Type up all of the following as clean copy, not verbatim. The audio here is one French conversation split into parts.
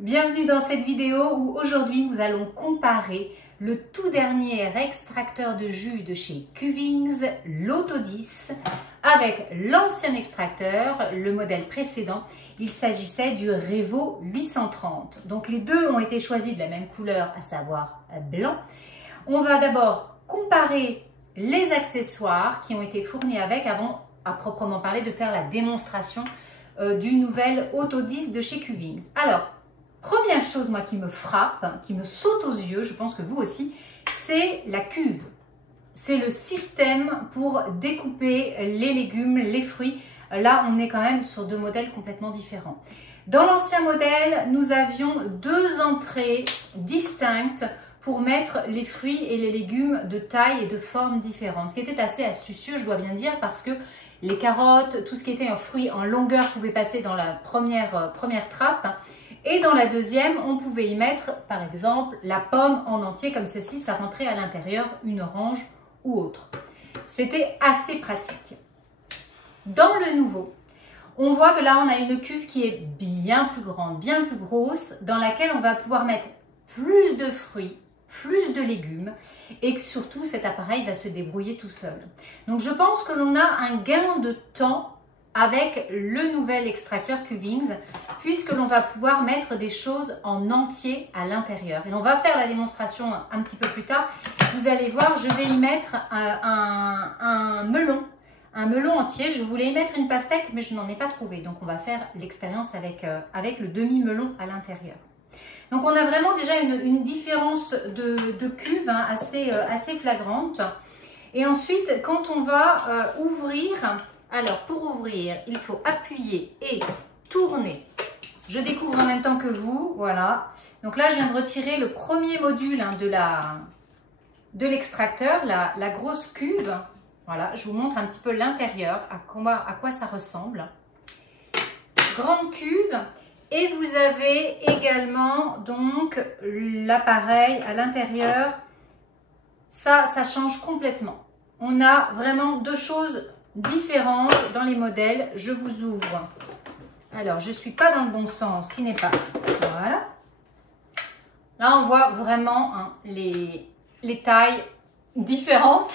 Bienvenue dans cette vidéo où aujourd'hui nous allons comparer le tout dernier extracteur de jus de chez Qvings, l'Auto 10, avec l'ancien extracteur, le modèle précédent. Il s'agissait du Revo 830. Donc les deux ont été choisis de la même couleur, à savoir blanc. On va d'abord comparer les accessoires qui ont été fournis avec avant, à proprement parler, de faire la démonstration du nouvel Auto 10 de chez Qvings. Alors, première chose moi qui me frappe, qui me saute aux yeux, je pense que vous aussi, c'est la cuve. C'est le système pour découper les légumes, les fruits. Là, on est quand même sur deux modèles complètement différents. Dans l'ancien modèle, nous avions deux entrées distinctes pour mettre les fruits et les légumes de taille et de forme différentes. Ce qui était assez astucieux, je dois bien dire, parce que les carottes, tout ce qui était un fruit en longueur pouvait passer dans la première trappe. Et dans la deuxième, on pouvait y mettre, par exemple, la pomme en entier, comme ceci, ça rentrait à l'intérieur, une orange ou autre. C'était assez pratique. Dans le nouveau, on voit que là, on a une cuve qui est bien plus grande, bien plus grosse, dans laquelle on va pouvoir mettre plus de fruits, plus de légumes et que surtout, cet appareil va se débrouiller tout seul. Donc, je pense que l'on a un gain de temps avec le nouvel extracteur Qvings, puisque l'on va pouvoir mettre des choses en entier à l'intérieur. Et on va faire la démonstration un petit peu plus tard. Vous allez voir, je vais y mettre un melon entier. Je voulais y mettre une pastèque, mais je n'en ai pas trouvé. Donc, on va faire l'expérience avec le demi-melon à l'intérieur. Donc, on a vraiment déjà une différence de cuve assez flagrante. Et ensuite, quand on va ouvrir... Alors, pour ouvrir, il faut appuyer et tourner. Je découvre en même temps que vous, voilà. Donc là, je viens de retirer le premier module de l'extracteur, la grosse cuve. Voilà, je vous montre un petit peu l'intérieur, à quoi ça ressemble. Grande cuve. Et vous avez également donc l'appareil à l'intérieur. Ça change complètement. On a vraiment deux choses différentes dans les modèles. Je vous ouvre. Alors, je ne suis pas dans le bon sens, qui n'est pas. Voilà. Là, on voit vraiment les tailles différentes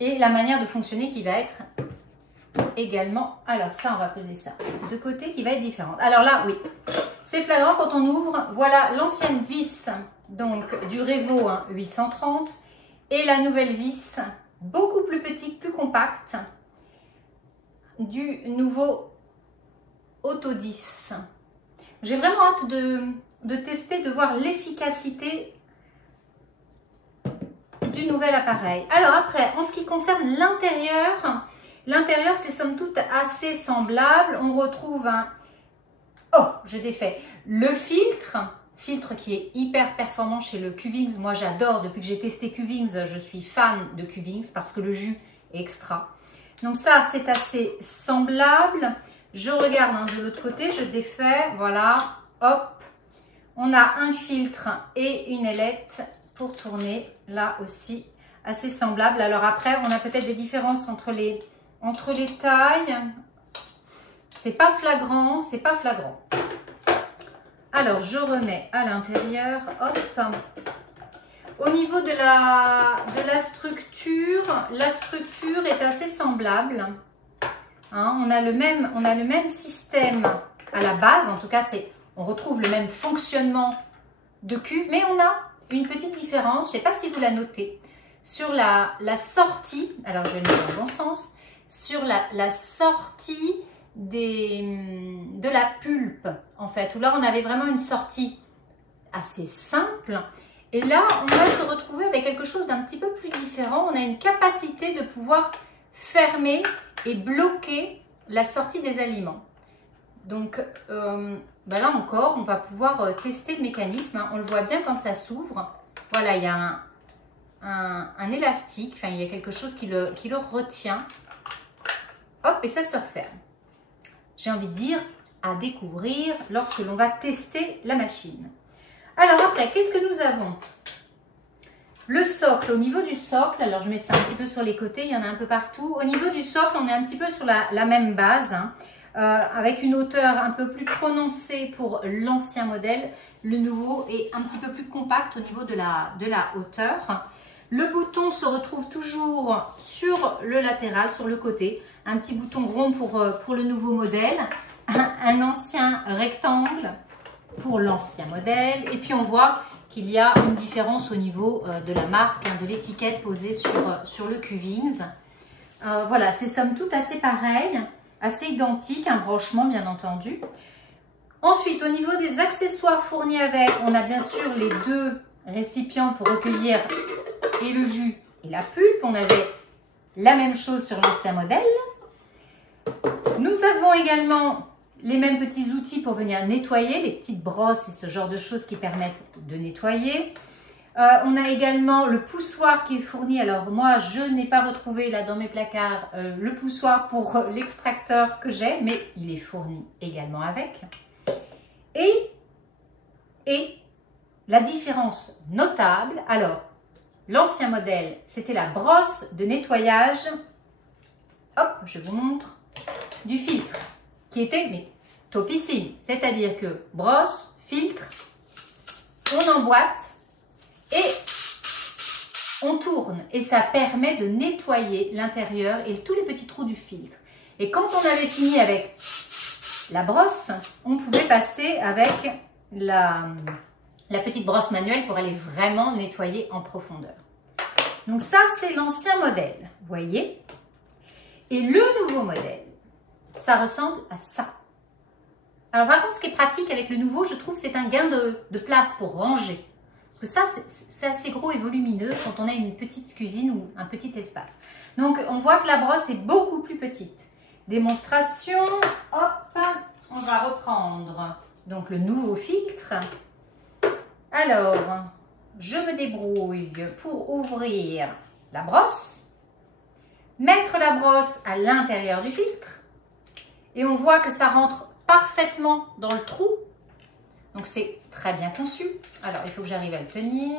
et la manière de fonctionner qui va être également. Alors, ça, on va peser ça de côté qui va être différente. Alors là, oui, c'est flagrant quand on ouvre. Voilà l'ancienne vis donc du Revo 830 et la nouvelle vis beaucoup plus petite, plus compacte du nouveau Auto 10. J'ai vraiment hâte de tester, de voir l'efficacité du nouvel appareil. Alors après, en ce qui concerne l'intérieur c'est somme toute assez semblable. On retrouve je défais le filtre qui est hyper performant chez le Qvings. Moi, j'adore. Depuis que j'ai testé Qvings, je suis fan de Qvings parce que le jus est extra. Donc ça, c'est assez semblable. Je regarde de l'autre côté, je défais. Voilà, hop. On a un filtre et une ailette pour tourner. Là aussi, assez semblable. Alors après, on a peut-être des différences entre les tailles. C'est pas flagrant, c'est pas flagrant. Alors, je remets à l'intérieur, hop. Au niveau de la structure, la structure est assez semblable. On a le même système à la base, en tout cas, on retrouve le même fonctionnement de cuve, mais on a une petite différence, je ne sais pas si vous la notez, sur la sortie, alors je vais le mettre dans le bon sens, sur la sortie de la pulpe en fait, où là on avait vraiment une sortie assez simple et là on va se retrouver avec quelque chose d'un petit peu plus différent. On a une capacité de pouvoir fermer et bloquer la sortie des aliments. Donc là encore on va pouvoir tester le mécanisme, On le voit bien quand ça s'ouvre. Voilà, il y a un élastique, enfin il y a quelque chose qui le retient, hop, et ça se referme. J'ai envie de dire, à découvrir lorsque l'on va tester la machine. Alors après, qu'est-ce que nous avons? Le socle, au niveau du socle, alors je mets ça un petit peu sur les côtés, il y en a un peu partout. Au niveau du socle, on est un petit peu sur la même base. avec une hauteur un peu plus prononcée pour l'ancien modèle. Le nouveau est un petit peu plus compact au niveau de la hauteur. Le bouton se retrouve toujours sur le latéral, sur le côté. Un petit bouton rond pour le nouveau modèle. Un ancien rectangle pour l'ancien modèle. Et puis on voit qu'il y a une différence au niveau de la marque, de l'étiquette posée sur le Qvings. Voilà, c'est somme toute assez pareil, assez identique, un branchement bien entendu. Ensuite, au niveau des accessoires fournis avec, on a bien sûr les 2 récipients pour recueillir et le jus et la pulpe. On avait la même chose sur l'ancien modèle. Nous avons également les mêmes petits outils pour venir nettoyer, les petites brosses et ce genre de choses qui permettent de nettoyer. On a également le poussoir qui est fourni. Alors moi, je n'ai pas retrouvé là dans mes placards le poussoir pour l'extracteur que j'ai, mais il est fourni également avec. Et la différence notable, alors l'ancien modèle, c'était la brosse de nettoyage, hop, je vous montre, du filtre, qui était mais topissime, c'est-à-dire que brosse, filtre, on emboîte et on tourne et ça permet de nettoyer l'intérieur et tous les petits trous du filtre. Et quand on avait fini avec la brosse, on pouvait passer avec la petite brosse manuelle pour aller vraiment nettoyer en profondeur. Donc ça, c'est l'ancien modèle, vous voyez. Et le nouveau modèle, ça ressemble à ça. Alors par contre, ce qui est pratique avec le nouveau, je trouve, c'est un gain de place pour ranger. Parce que ça, c'est assez gros et volumineux quand on a une petite cuisine ou un petit espace. Donc, on voit que la brosse est beaucoup plus petite. Démonstration, hop, on va reprendre donc le nouveau filtre. Alors, je me débrouille pour ouvrir la brosse, mettre la brosse à l'intérieur du filtre et on voit que ça rentre parfaitement dans le trou. Donc, c'est très bien conçu. Alors, il faut que j'arrive à le tenir.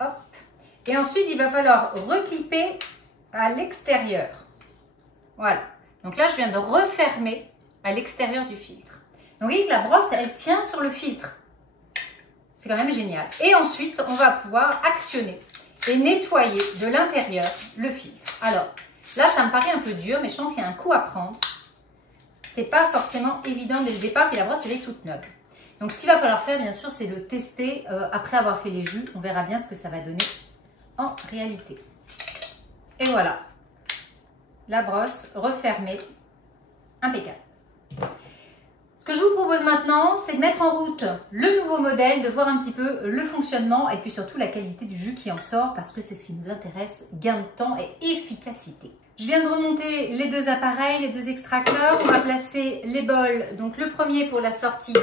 Hop. Et ensuite, il va falloir reclipper à l'extérieur. Voilà. Donc là, je viens de refermer à l'extérieur du filtre. Donc, vous voyez que la brosse, elle tient sur le filtre. C'est quand même génial. Et ensuite, on va pouvoir actionner et nettoyer de l'intérieur le filtre. Alors, là, ça me paraît un peu dur, mais je pense qu'il y a un coup à prendre. C'est pas forcément évident dès le départ, puis la brosse, elle est toute neuve. Donc, ce qu'il va falloir faire, bien sûr, c'est le tester après avoir fait les jus. On verra bien ce que ça va donner en réalité. Et voilà. La brosse refermée, impeccable. Ce que je vous propose maintenant, c'est de mettre en route le nouveau modèle, de voir un petit peu le fonctionnement et puis surtout la qualité du jus qui en sort parce que c'est ce qui nous intéresse, gain de temps et efficacité. Je viens de remonter les 2 appareils, les 2 extracteurs. On va placer les bols. Donc le premier pour la sortie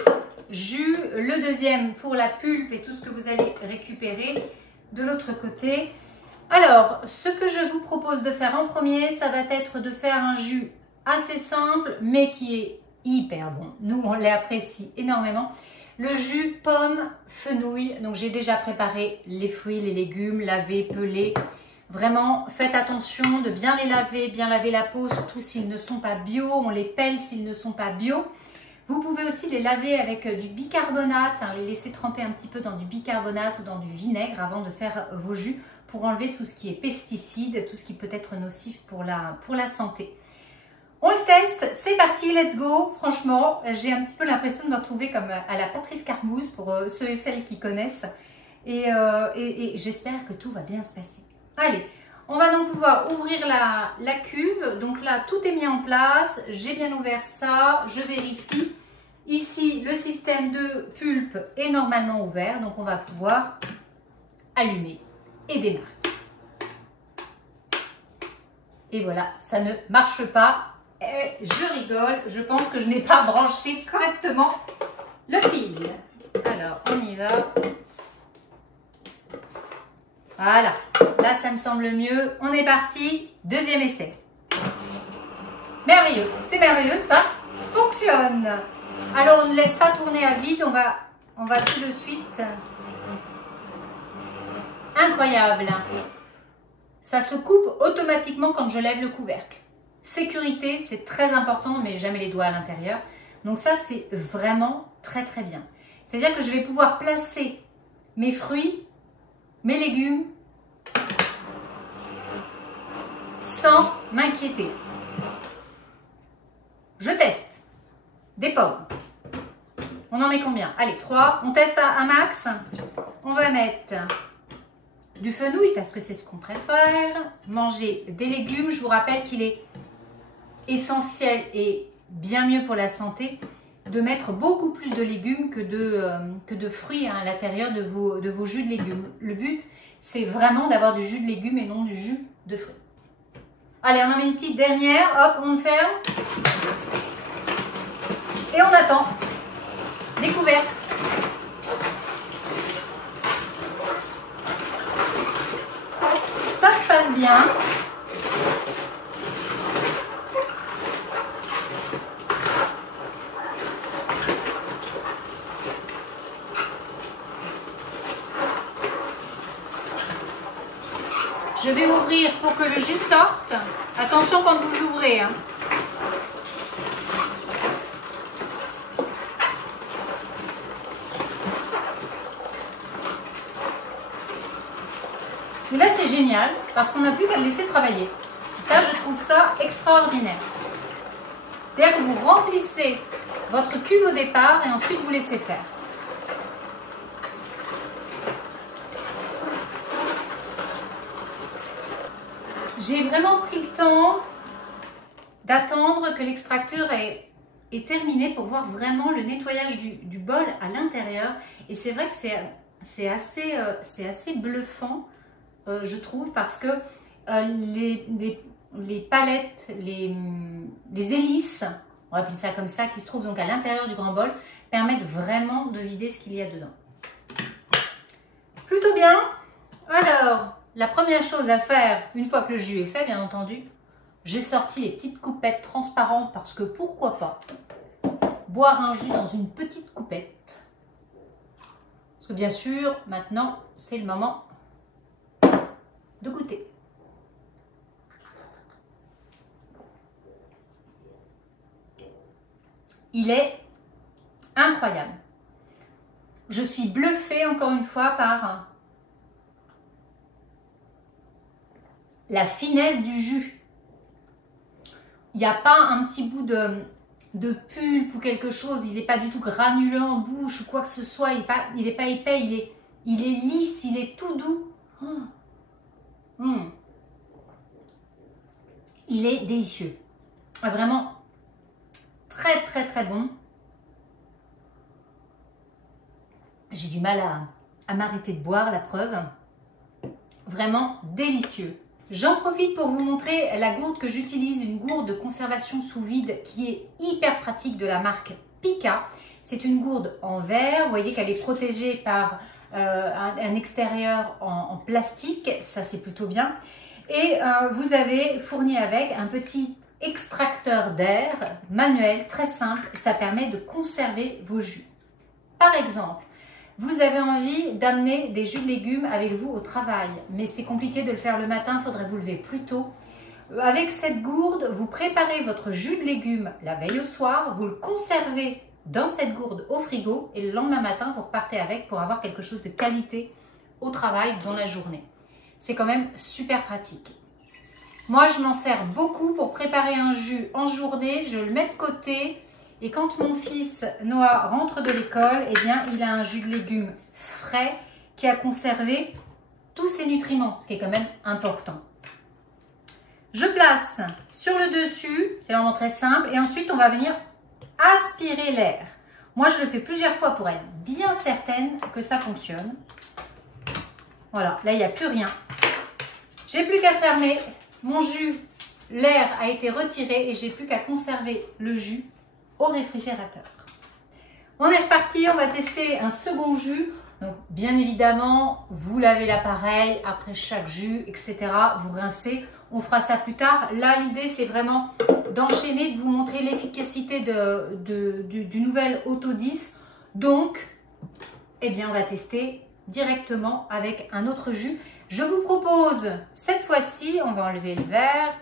jus, le deuxième pour la pulpe et tout ce que vous allez récupérer de l'autre côté. Alors, ce que je vous propose de faire en premier, ça va être de faire un jus assez simple, mais qui est hyper bon. Nous, on l'apprécie énormément. Le jus pomme fenouil. Donc, j'ai déjà préparé les fruits, les légumes, lavés, pelés. Vraiment, faites attention de bien les laver, bien laver la peau, surtout s'ils ne sont pas bio. On les pèle s'ils ne sont pas bio. Vous pouvez aussi les laver avec du bicarbonate, hein, les laisser tremper un petit peu dans du bicarbonate ou dans du vinaigre avant de faire vos jus pour enlever tout ce qui est pesticides, tout ce qui peut être nocif pour la santé. On le teste, c'est parti, let's go. Franchement, j'ai un petit peu l'impression de me retrouver comme à la Patrice Carmouze pour ceux et celles qui connaissent. Et j'espère que tout va bien se passer. Allez, on va donc pouvoir ouvrir la cuve. Donc là, tout est mis en place. J'ai bien ouvert ça. Je vérifie. Ici, le système de pulpe est normalement ouvert. Donc, on va pouvoir allumer et démarrer. Et voilà, ça ne marche pas. Et je rigole. Je pense que je n'ai pas branché correctement le fil. Alors, on y va. Voilà, là ça me semble mieux. On est parti, deuxième essai. Merveilleux, c'est merveilleux, ça fonctionne. Alors on ne laisse pas tourner à vide, on va tout de suite. Incroyable. Ça se coupe automatiquement quand je lève le couvercle. Sécurité, c'est très important, mais jamais les doigts à l'intérieur. Donc ça, c'est vraiment très très bien. C'est-à-dire que je vais pouvoir placer mes fruits, mes légumes, sans m'inquiéter. Je teste. Des pommes. On en met combien? Allez, 3. On teste un max. On va mettre du fenouil parce que c'est ce qu'on préfère. Manger des légumes. Je vous rappelle qu'il est essentiel et bien mieux pour la santé de mettre beaucoup plus de légumes que de fruits à l'intérieur de vos jus de légumes. Le but, c'est vraiment d'avoir du jus de légumes et non du jus de fruits. Allez, on en met une petite dernière. Hop, on ferme. Et on attend. Découverte. Ça se passe bien. Je vais ouvrir pour que le jus sorte. Attention quand vous ouvrez. Hein. Et là, c'est génial parce qu'on n'a plus qu'à le laisser travailler. Ça, je trouve ça extraordinaire. C'est-à-dire que vous remplissez votre cuve au départ et ensuite vous laissez faire. J'ai vraiment pris le temps d'attendre que l'extracteur est terminé pour voir vraiment le nettoyage du bol à l'intérieur. Et c'est vrai que c'est assez bluffant, je trouve, parce que les palettes, les hélices, on va appeler ça comme ça, qui se trouvent donc à l'intérieur du grand bol, permettent vraiment de vider ce qu'il y a dedans. Plutôt bien. Alors, la première chose à faire, une fois que le jus est fait, bien entendu, j'ai sorti les petites coupettes transparentes parce que pourquoi pas boire un jus dans une petite coupette. Parce que bien sûr, maintenant, c'est le moment de goûter. Il est incroyable. Je suis bluffée encore une fois par la finesse du jus. Il n'y a pas un petit bout de pulpe ou quelque chose. Il n'est pas du tout granuleux en bouche ou quoi que ce soit. Il n'est pas épais. Il est lisse. Il est tout doux. Il est délicieux. Vraiment très très très bon. J'ai du mal à m'arrêter de boire, la preuve. Vraiment délicieux. J'en profite pour vous montrer la gourde que j'utilise, une gourde de conservation sous vide qui est hyper pratique de la marque Pika. C'est une gourde en verre, vous voyez qu'elle est protégée par un extérieur en plastique, ça c'est plutôt bien. Et vous avez fourni avec un petit extracteur d'air manuel, très simple, ça permet de conserver vos jus. Par exemple, vous avez envie d'amener des jus de légumes avec vous au travail, mais c'est compliqué de le faire le matin, il faudrait vous lever plus tôt. Avec cette gourde, vous préparez votre jus de légumes la veille au soir, vous le conservez dans cette gourde au frigo et le lendemain matin, vous repartez avec pour avoir quelque chose de qualité au travail dans la journée. C'est quand même super pratique. Moi, je m'en sers beaucoup pour préparer un jus en journée, je le mets de côté. Et quand mon fils Noah rentre de l'école, eh bien, il a un jus de légumes frais qui a conservé tous ses nutriments, ce qui est quand même important. Je place sur le dessus, c'est vraiment très simple, et ensuite on va venir aspirer l'air. Moi, je le fais plusieurs fois pour être bien certaine que ça fonctionne. Voilà, là, il n'y a plus rien. J'ai plus qu'à fermer mon jus. L'air a été retiré et j'ai plus qu'à conserver le jus au réfrigérateur. On est reparti, on va tester un second jus. Donc bien évidemment, vous lavez l'appareil après chaque jus, etc. Vous rincez, on fera ça plus tard. Là, l'idée, c'est vraiment d'enchaîner, de vous montrer l'efficacité du nouvel Auto 10. Donc, eh bien, on va tester directement avec un autre jus. Je vous propose, cette fois-ci, on va enlever le verre,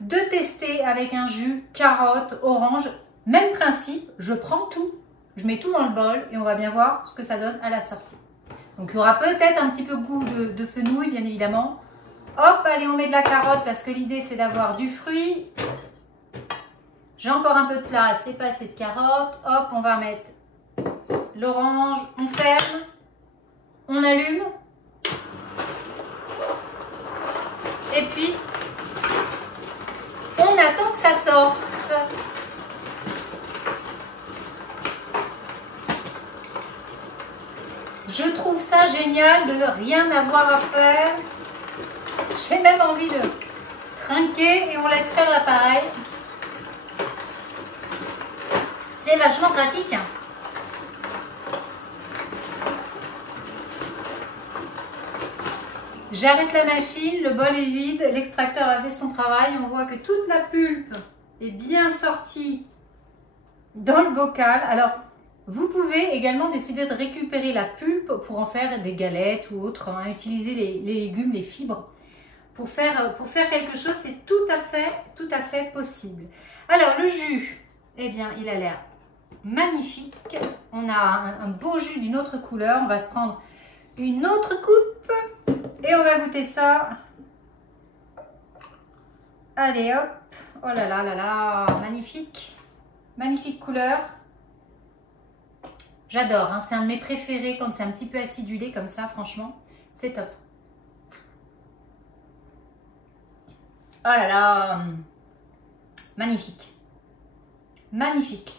de tester avec un jus carotte, orange. Même principe, je prends tout, je mets tout dans le bol et on va bien voir ce que ça donne à la sortie. Donc il y aura peut-être un petit peu goût de fenouil, bien évidemment. Hop, allez, on met de la carotte parce que l'idée c'est d'avoir du fruit. J'ai encore un peu de place, c'est pas assez de carottes. Hop, on va mettre l'orange, on ferme, on allume. Et puis, on attend que ça sorte. Je trouve ça génial de rien avoir à faire. J'ai même envie de trinquer et on laisse faire l'appareil. C'est vachement pratique. J'arrête la machine, le bol est vide, l'extracteur a fait son travail. On voit que toute la pulpe est bien sortie dans le bocal. Alors, vous pouvez également décider de récupérer la pulpe pour en faire des galettes ou autre, hein, utiliser les légumes, les fibres. Pour faire quelque chose, c'est tout à fait possible. Alors, le jus, eh bien, il a l'air magnifique. On a un beau jus d'une autre couleur. On va se prendre une autre coupe et on va goûter ça. Allez, hop. Oh là là là là, magnifique. Magnifique couleur. J'adore, hein, c'est un de mes préférés quand c'est un petit peu acidulé comme ça, franchement, c'est top. Oh là là, magnifique. Magnifique.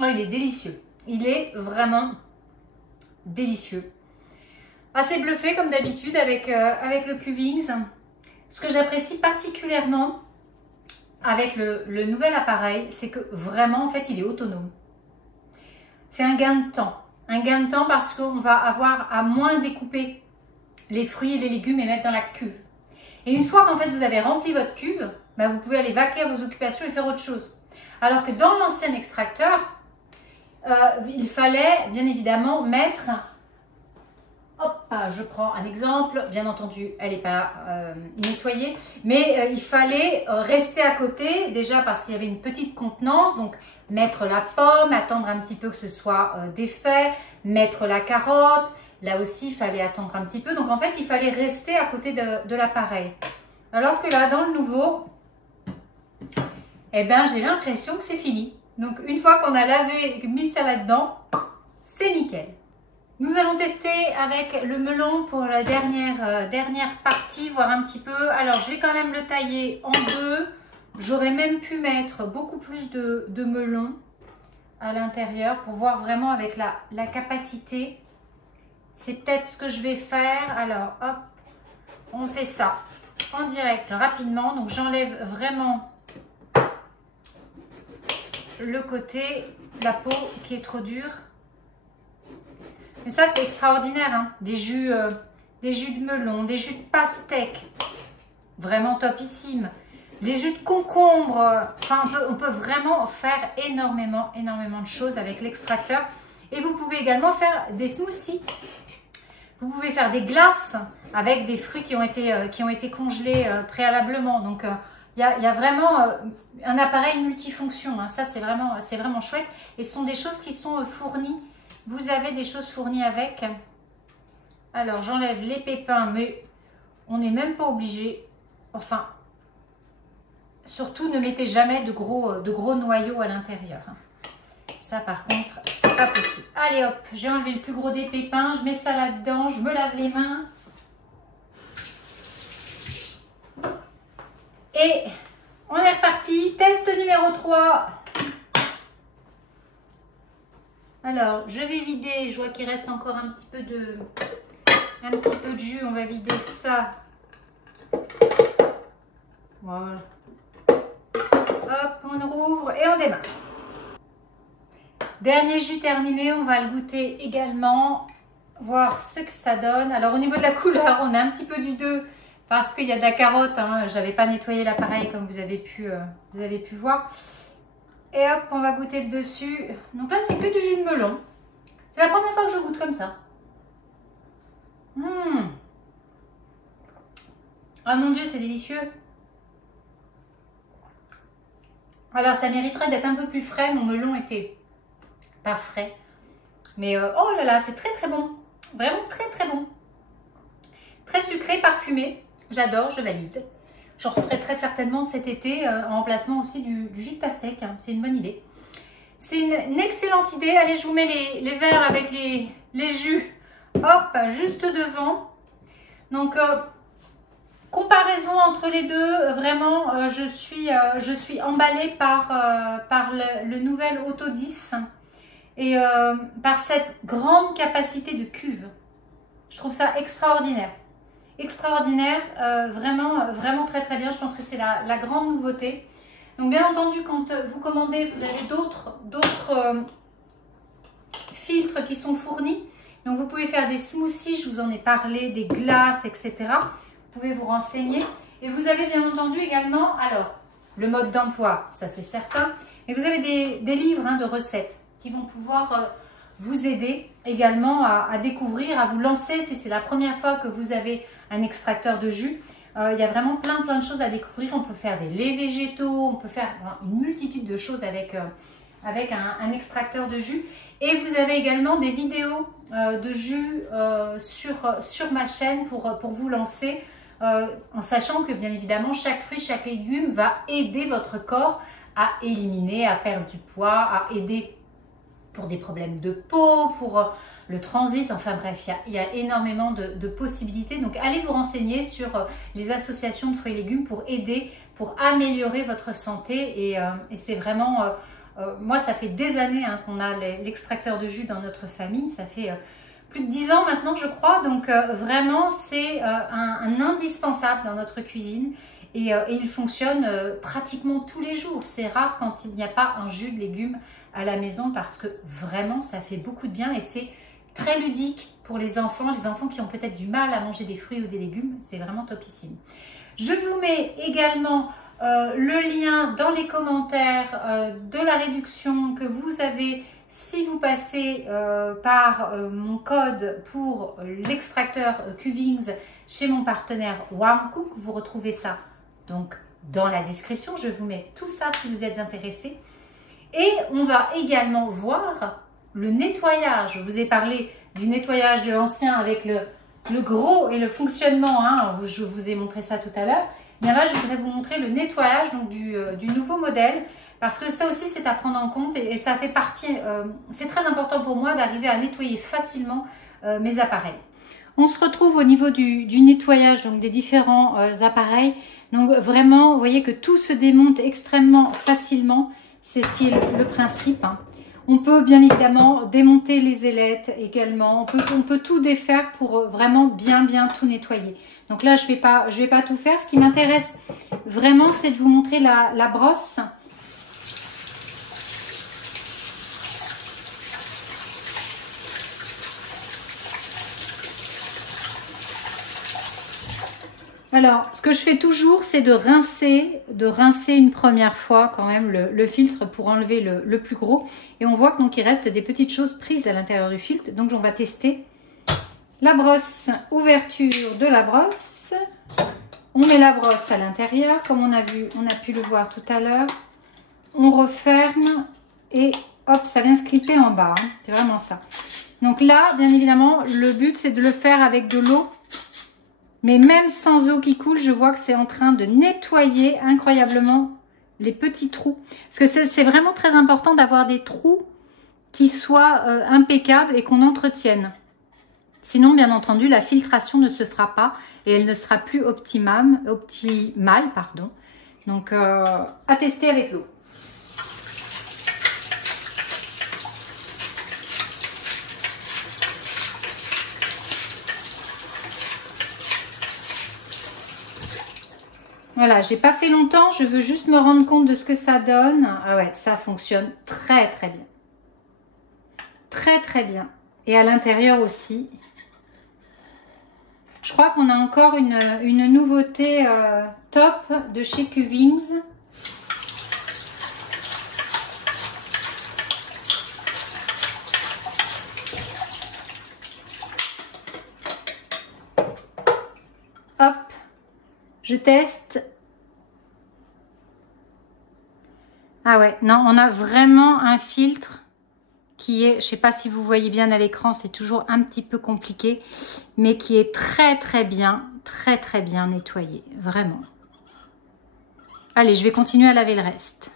Oh, il est délicieux. Il est vraiment délicieux. Assez bluffé comme d'habitude avec le Cuvings. Ce que j'apprécie particulièrement avec le nouvel appareil, c'est que vraiment, en fait, il est autonome. C'est un gain de temps. Un gain de temps parce qu'on va avoir à moins découper les fruits et les légumes et mettre dans la cuve. Et une fois qu'en fait, vous avez rempli votre cuve, bah, vous pouvez aller vaquer à vos occupations et faire autre chose. Alors que dans l'ancien extracteur, il fallait bien évidemment mettre... Hop, je prends un exemple, bien entendu, elle n'est pas nettoyée, mais il fallait rester à côté, déjà parce qu'il y avait une petite contenance, donc mettre la pomme, attendre un petit peu que ce soit défait, mettre la carotte, là aussi il fallait attendre un petit peu, donc en fait il fallait rester à côté de l'appareil. Alors que là, dans le nouveau, eh ben, j'ai l'impression que c'est fini. Donc une fois qu'on a lavé et mis ça là-dedans, c'est nickel. Nous allons tester avec le melon pour la dernière partie, voir un petit peu. Alors, je vais quand même le tailler en deux. J'aurais même pu mettre beaucoup plus de melon à l'intérieur pour voir vraiment avec la capacité. C'est peut-être ce que je vais faire. Alors, hop, on fait ça en direct rapidement. Donc, j'enlève vraiment le côté, la peau qui est trop dure. Mais ça, c'est extraordinaire, hein. Des jus de melon, des jus de pastèque, vraiment topissime. Les jus de concombre, enfin, on peut vraiment faire énormément de choses avec l'extracteur. Et vous pouvez également faire des smoothies. Vous pouvez faire des glaces avec des fruits qui ont été congelés préalablement. Donc, il y a vraiment un appareil multifonction, hein. Ça, c'est vraiment chouette. Et ce sont des choses qui sont fournies. Vous avez des choses fournies avec. Alors, j'enlève les pépins, mais on n'est même pas obligé. Enfin, surtout, ne mettez jamais de gros noyaux à l'intérieur. Ça, par contre, c'est pas possible. Allez, hop, j'ai enlevé le plus gros des pépins. Je mets ça là-dedans. Je me lave les mains. Et on est reparti. Test numéro 3. Alors, je vais vider, je vois qu'il reste encore un petit peu de jus, on va vider ça. Voilà. Hop, on rouvre et on démarre. Dernier jus terminé, on va le goûter également, voir ce que ça donne. Alors, au niveau de la couleur, on a un petit peu du 2 parce qu'il y a de la carotte, hein. Je n'avais pas nettoyé l'appareil comme vous avez pu voir. Et hop, on va goûter le dessus. Donc là, c'est que du jus de melon. C'est la première fois que je goûte comme ça. Oh mon Dieu, c'est délicieux. Alors, ça mériterait d'être un peu plus frais. Mon melon était pas frais. Mais oh là là, c'est très très bon. Vraiment très très bon. Très sucré, parfumé. J'adore, je valide. J'en referai très certainement cet été en remplacement aussi du jus de pastèque. Hein. C'est une bonne idée. C'est une excellente idée. Allez, je vous mets les verres avec les jus. Hop, juste devant. Donc, comparaison entre les deux. Vraiment, je suis emballée par le nouvel Auto 10 et par cette grande capacité de cuve. Je trouve ça extraordinaire. Extraordinaire, vraiment très très bien. Je pense que c'est la grande nouveauté. Donc bien entendu, quand vous commandez, vous avez d'autres filtres qui sont fournis. Donc vous pouvez faire des smoothies, je vous en ai parlé, des glaces, etc. Vous pouvez vous renseigner. Et vous avez bien entendu également, alors, le mode d'emploi, ça c'est certain. Mais vous avez des livres de recettes qui vont pouvoir vous aider également à découvrir, à vous lancer si c'est la première fois que vous avez un extracteur de jus. Il y a vraiment plein de choses à découvrir. On peut faire des laits végétaux, on peut faire une multitude de choses avec un extracteur de jus. Et vous avez également des vidéos de jus sur ma chaîne pour vous lancer, en sachant que bien évidemment chaque fruit, chaque légume va aider votre corps à éliminer, à perdre du poids, à aider pour des problèmes de peau, pour le transit, enfin bref, il y a énormément de possibilités. Donc allez vous renseigner sur les associations de fruits et légumes pour aider, pour améliorer votre santé. Et c'est vraiment, moi ça fait des années qu'on a l'extracteur de jus dans notre famille, ça fait plus de 10 ans maintenant je crois. Donc vraiment c'est un indispensable dans notre cuisine. Et il fonctionne pratiquement tous les jours. C'est rare quand il n'y a pas un jus de légumes à la maison parce que vraiment ça fait beaucoup de bien et c'est très ludique pour les enfants qui ont peut-être du mal à manger des fruits ou des légumes. C'est vraiment topissime. Je vous mets également le lien dans les commentaires de la réduction que vous avez si vous passez par mon code pour l'extracteur Cuvings chez mon partenaire Warm Cook. Vous retrouvez ça donc dans la description. Je vous mets tout ça si vous êtes intéressés. Et on va également voir le nettoyage. Je vous ai parlé du nettoyage de l'ancien avec le gros et le fonctionnement. Je vous ai montré ça tout à l'heure. Bien là, je voudrais vous montrer le nettoyage donc, du nouveau modèle. Parce que ça aussi, c'est à prendre en compte et ça fait partie. C'est très important pour moi d'arriver à nettoyer facilement mes appareils. On se retrouve au niveau du nettoyage donc des différents appareils. Donc vraiment, vous voyez que tout se démonte extrêmement facilement. C'est ce qui est le principe. On peut bien évidemment démonter les ailettes également. On peut tout défaire pour vraiment bien tout nettoyer. Donc là, je vais pas tout faire. Ce qui m'intéresse vraiment, c'est de vous montrer la brosse. Alors, ce que je fais toujours, c'est de rincer une première fois quand même le filtre pour enlever le plus gros. Et on voit que donc il reste des petites choses prises à l'intérieur du filtre. Donc, on va tester la brosse, ouverture de la brosse. On met la brosse à l'intérieur, comme on a pu le voir tout à l'heure. On referme et hop, ça vient se clipper en bas. C'est vraiment ça. Donc là, bien évidemment, le but, c'est de le faire avec de l'eau. Mais même sans eau qui coule, je vois que c'est en train de nettoyer incroyablement les petits trous. Parce que c'est vraiment très important d'avoir des trous qui soient impeccables et qu'on entretienne. Sinon, bien entendu, la filtration ne se fera pas et elle ne sera plus optimale. Donc, à tester avec l'eau. Voilà, j'ai pas fait longtemps, je veux juste me rendre compte de ce que ça donne. Ah ouais, ça fonctionne très bien. Très bien. Et à l'intérieur aussi. Je crois qu'on a encore une nouveauté top de chez Cuvings. Hop. Je teste. Ah ouais, non, on a vraiment un filtre qui est, je ne sais pas si vous voyez bien à l'écran, c'est toujours un petit peu compliqué, mais qui est très bien nettoyé, vraiment. Allez, je vais continuer à laver le reste.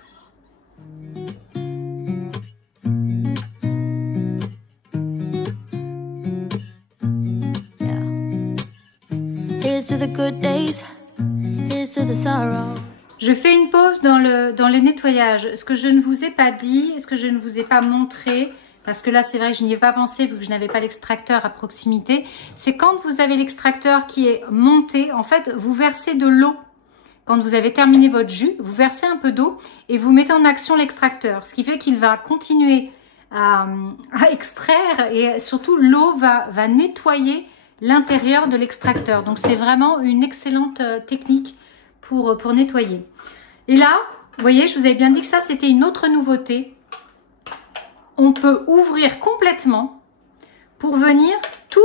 Here's to the good days, here's to the sorrow. Je fais une pause dans le nettoyage. Ce que je ne vous ai pas dit, ce que je ne vous ai pas montré, parce que là c'est vrai que je n'y ai pas pensé vu que je n'avais pas l'extracteur à proximité, c'est quand vous avez l'extracteur qui est monté, en fait vous versez de l'eau. Quand vous avez terminé votre jus, vous versez un peu d'eau et vous mettez en action l'extracteur. Ce qui fait qu'il va continuer à extraire et surtout l'eau va nettoyer l'intérieur de l'extracteur. Donc c'est vraiment une excellente technique pour nettoyer. Et là, vous voyez, je vous avais bien dit que ça, c'était une autre nouveauté. On peut ouvrir complètement pour venir tout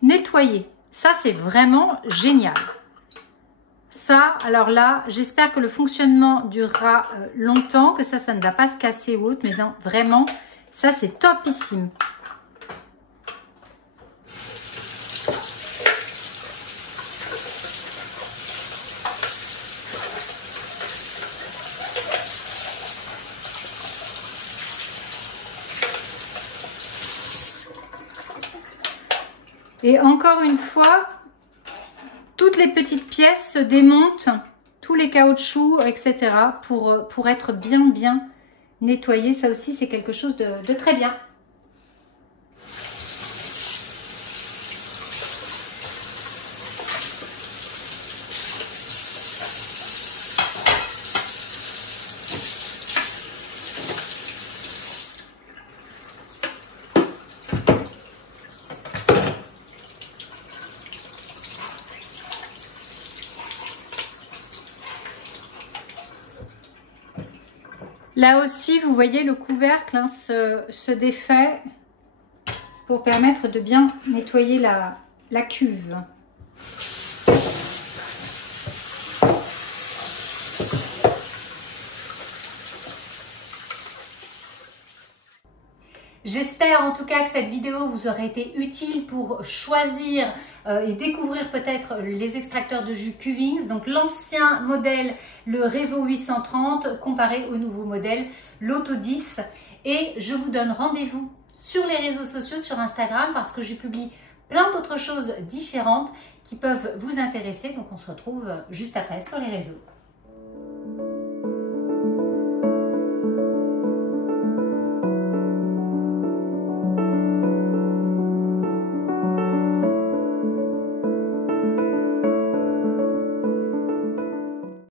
nettoyer. Ça, c'est vraiment génial. Ça, alors là, j'espère que le fonctionnement durera longtemps, que ça ne va pas se casser ou autre. Mais non, vraiment, ça, c'est topissime. Et encore une fois, toutes les petites pièces se démontent, tous les caoutchoucs, etc. pour être bien nettoyés. Ça aussi, c'est quelque chose de très bien. Là aussi, vous voyez, le couvercle hein, se défait pour permettre de bien nettoyer la cuve. J'espère en tout cas que cette vidéo vous aura été utile pour choisir et découvrir peut-être les extracteurs de jus Cuvings, donc l'ancien modèle, le Revo 830, comparé au nouveau modèle, l'Auto 10. Et je vous donne rendez-vous sur les réseaux sociaux, sur Instagram, parce que je publie plein d'autres choses différentes qui peuvent vous intéresser. Donc on se retrouve juste après sur les réseaux.